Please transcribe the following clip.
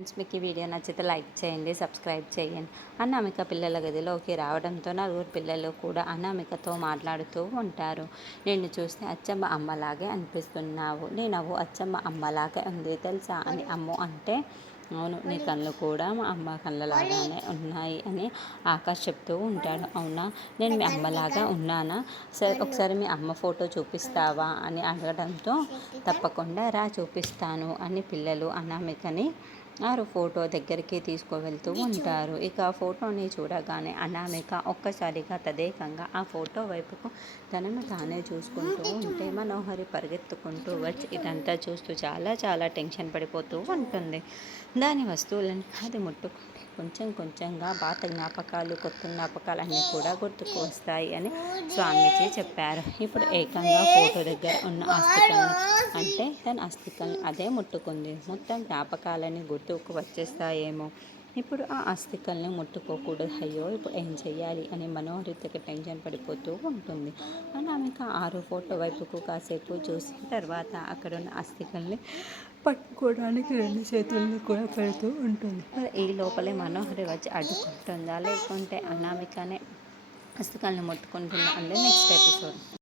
Friends మీకు ఈ video నచ్చితే లైక్ చేయండి సబ్స్క్రైబ్ చేయండి. అనామిక పిల్లల గదిలోకి రావడంతో నలుగురు పిల్లలు కూడా అనామికతో మాట్లాడుతూ ఉంటారు. నిన్ను చూస్తే అచ్చమ్మ అమ్మలాగే అనిపిస్తున్నావు. నేనవు అచ్చమ్మ అమ్మలాగే ఉంది తెలుసా అని అమ్మ అంటే అవును నీ కళ్ళు కూడా మా అమ్మ కళ్ళలాగానే ఉన్నాయి అని ఆకాష్ చెప్తూ ఉంటాడు. అవునా? నేను మీ అమ్మలాగా ఉన్నానా? సరే ఒకసారి మీ అమ్మ ఫోటో చూపిస్తావా? అని అడగడంతో తప్పకుండా రా చూపిస్తాను అని పిల్లలు అనామికని వారు ఫోటో దగ్గరికి తీసుకువెళ్తూ ఉంటారు. ఇక ఆ ఫోటోని చూడగానే అనామిక ఒక్కసారిగా తదేకంగా ఆ ఫోటో వైపుకు తనను తానే చూసుకుంటూ ఉంటే మనోహరి పరిగెత్తుకుంటూ వచ్చి ఇదంతా చూస్తూ చాలా చాలా టెన్షన్ పడిపోతూ ఉంటుంది. దాని వస్తువులను అది ముట్టుకుంటే కొంచెం కొంచెంగా పాత జ్ఞాపకాలు కొత్త జ్ఞాపకాలు అన్నీ కూడా గుర్తుకు వస్తాయి అని స్వామీజీ చెప్పారు. ఇప్పుడు ఏకంగా ఫోటో దగ్గర ఉన్న అస్థికల్ని అంటే తన అస్థికల్ని అదే ముట్టుకుంది. మొత్తం జ్ఞాపకాలని గుర్తుకు వచ్చేస్తాయేమో. ఇప్పుడు ఆ అస్థికల్ని ముట్టుకోకూడదు. అయ్యో ఇప్పుడు ఏం చెయ్యాలి అని మనోహరితకి టెన్షన్ పడిపోతూ ఉంటుంది. అనామిక ఆరు ఫోటో వైపుకు కాసేపు చూసిన తర్వాత అక్కడ ఉన్న అస్థికల్ని పట్టుకోవడానికి రెండు చేతుల్ని కూడా పెడుతూ ఉంటుంది. మరి ఈ లోపలే మనోహరి వచ్చి అడ్డుకుంటుందా? లేకుంటే అనామికనే అస్థికల్ని ముట్టుకుంటుందా? అంటే నెక్స్ట్ ఎపిసోడ్